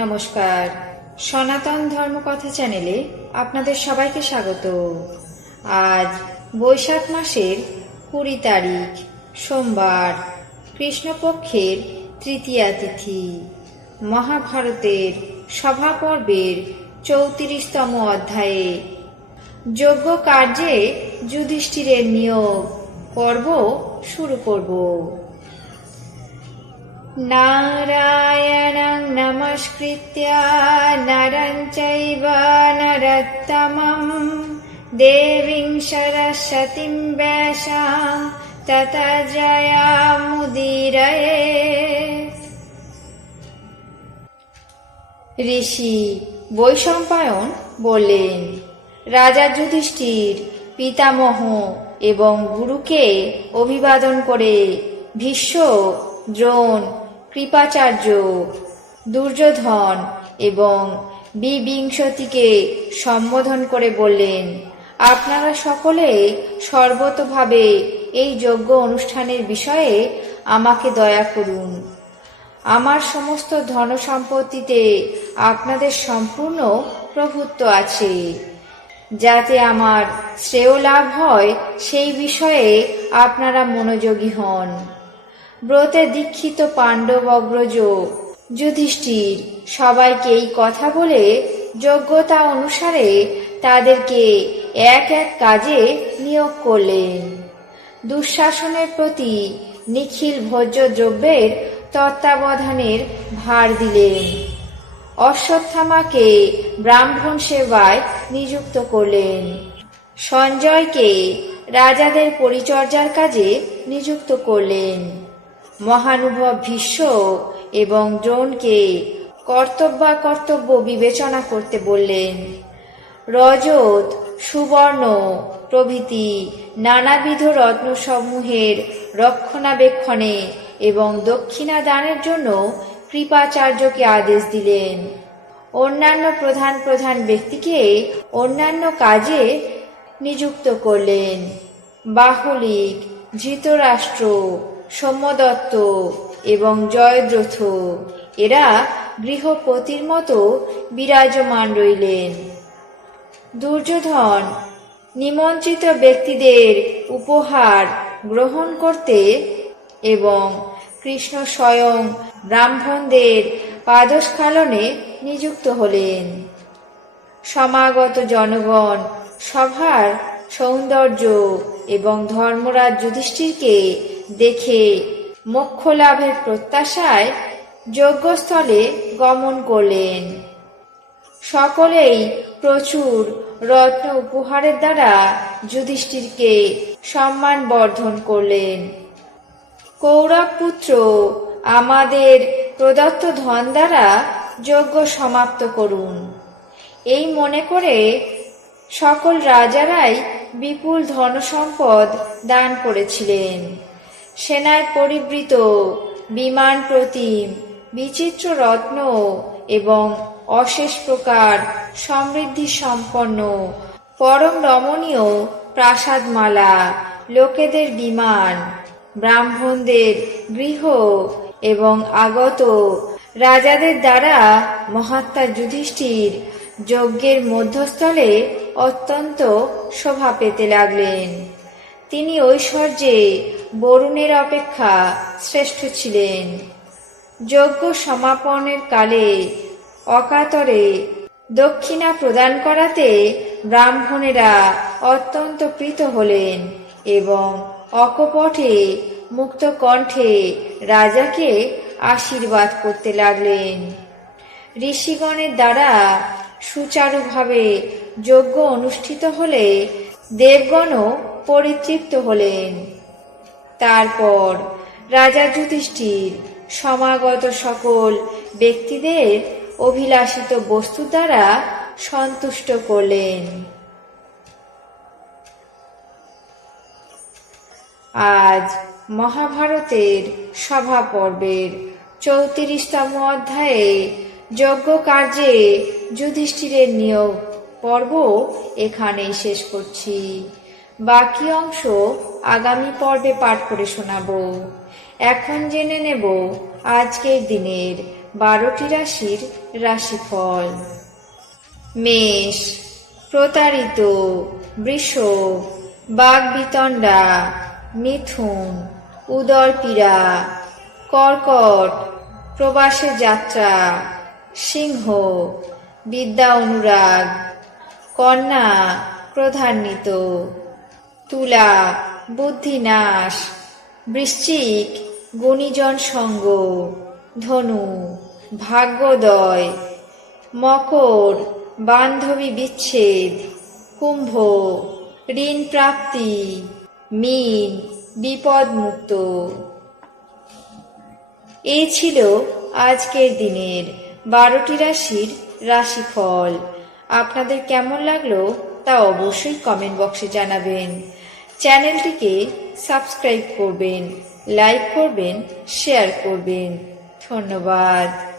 নমস্কার, সনাতন ধর্মকথা চ্যানেলে আপনাদের সবাইকে স্বাগত। আজ বৈশাখ মাসের 20 তারিখ সোমবার, কৃষ্ণপক্ষের তৃতীয়া তিথি। মহাভারতের সভা পর্বের 34তম অধ্যায়ে যজ্ঞ কার্যে যুধিষ্ঠিরের নিয়োগ পর্ব শুরু করব। নারায়ণং নমস্কৃত্য নরং চৈব নরোত্তমং দেবীং সরস্বতীং ব্যাসাং ততো জয়মুদীরয়েৎ। ঋষি বৈশম্পায়ন বললেন, রাজা যুধিষ্ঠির পিতামহ এবং গুরুকে অভিবাদন করে ভীষ্ম, দ্রোণ, কৃপাচার্য, দুর্যোধন এবং বিবিংশতিকে সম্বোধন করে বললেন, আপনারা সকলে সর্বতোভাবে এই যজ্ঞ অনুষ্ঠানের বিষয়ে আমাকে দয়া করুন। আমার সমস্ত ধন সম্পত্তিতে আপনাদের সম্পূর্ণ প্রভুত্ব আছে। যাতে আমার শ্রেয় লাভ হয় সেই বিষয়ে আপনারা মনোযোগী হন। ব্রতে দীক্ষিত পাণ্ডব অগ্রজ যুধিষ্ঠির সবাইকে এই কথা বলে যোগ্যতা অনুসারে তাদেরকে এক এক কাজে নিয়োগ করলেন। দুঃশাসনের প্রতি নিখিল ভোজ্য দ্রব্যের তত্ত্বাবধানের ভার দিলেন। অশ্বত্থামাকে ব্রাহ্মণ সেবায় নিযুক্ত করলেন। সঞ্জয়কে রাজাদের পরিচর্যার কাজে নিযুক্ত করলেন। মহানুভব ভীষ্ম এবং দ্রোণকে কর্তব্য বিবেচনা করতে বললেন। রজত, সুবর্ণ প্রভৃতি নানাবিধ রত্নসমূহের রক্ষণাবেক্ষণে এবং দক্ষিণা দানের জন্য কৃপাচার্যকে আদেশ দিলেন। অন্যান্য প্রধান ব্যক্তিকে অন্যান্য কাজে নিযুক্ত করলেন। বাহুলিক, ধৃতরাষ্ট্র, সোমদত্ত এবং জয়দ্রথ এরা গৃহপতির মতো বিরাজমান রইলেন। দুর্যোধন নিমন্ত্রিত ব্যক্তিদের উপহার গ্রহণ করতে এবং কৃষ্ণ স্বয়ং ব্রাহ্মণদের পাদস্খলনে নিযুক্ত হলেন। সমাগত জনগণ সভার সৌন্দর্য এবং ধর্মরাজ যুধিষ্ঠিরকে দেখে মোক্ষ লাভের প্রত্যাশায় যজ্ঞস্থলে গমন করলেন। সকলেই প্রচুর রত্ন উপহারের দ্বারা যুধিষ্ঠিরকে সম্মান বর্ধন করলেন। কৌরব পুত্র, আমাদের প্রদত্ত ধন দ্বারা যজ্ঞ সমাপ্ত করুন। এই মনে করে সকল রাজারাই বিপুল ধনসম্পদ দান করেছিলেন। সেনায় পরিবৃত বিমান প্রতিম, বিচিত্র রত্ন এবং অশেষ প্রকার সমৃদ্ধি সম্পন্ন পরম রমণীয় প্রাসাদমালা, লোকেদের বিমান, ব্রাহ্মণদের গৃহ এবং আগত রাজাদের দ্বারা মহাত্মা যুধিষ্ঠির যজ্ঞের মধ্যস্থলে অত্যন্ত শোভা পেতে লাগলেন। তিনি ঐশ্বর্যে বরুণের অপেক্ষা শ্রেষ্ঠ ছিলেন। যজ্ঞ সমাপনের কালে অকাতরে দক্ষিণা প্রদান করাতে ব্রাহ্মণেরা অত্যন্ত প্রীত হলেন এবং অকপটে মুক্ত কণ্ঠে রাজাকে আশীর্বাদ করতে লাগলেন। ঋষিগণের দ্বারা সুচারুভাবে যজ্ঞ অনুষ্ঠিত হলে দেবগণও পরিতৃপ্ত হলেন। তারপর রাজা যুধিষ্ঠির সমাগত সকল ব্যক্তিদের অভিলাষিত বস্তু দ্বারা সন্তুষ্ট করলেন। আজ মহাভারতের সভা পর্বের 34তম অধ্যায়ে যজ্ঞ কার্যে যুধিষ্ঠিরের নিয়োগ পর্ব এখানেই শেষ করছি। বাকি অংশ আগামী পর্বে পাঠ করে শোনাবো। এখন জেনে নেব আজকের দিনের 12টি রাশির রাশিফল। মেষ, প্রতারিত। বৃষ, বাগবিতণ্ডা। মিথুন, উদরপীড়া। কর্কট, প্রবাসে যাত্রা। সিংহ, বিদ্যা অনুরাগ। কন্যা, ক্রোধান্বিত। তুলা, বুদ্ধিনাশ। বৃশ্চিক, গুণীজন সঙ্গ। ধনু, ভাগ্যোদয়। মকর, বান্ধবী বিচ্ছেদ। কুম্ভ, ঋণ প্রাপ্তি। মীন, বিপদ মুক্ত। এই ছিল আজকের দিনের 12টি রাশির রাশিফল। আপনাদের কেমন লাগলো তা অবশ্যই কমেন্ট বক্সে জানাবেন। চ্যানেলটিকে সাবস্ক্রাইব করবেন, লাইক করবেন, শেয়ার করবেন। ধন্যবাদ।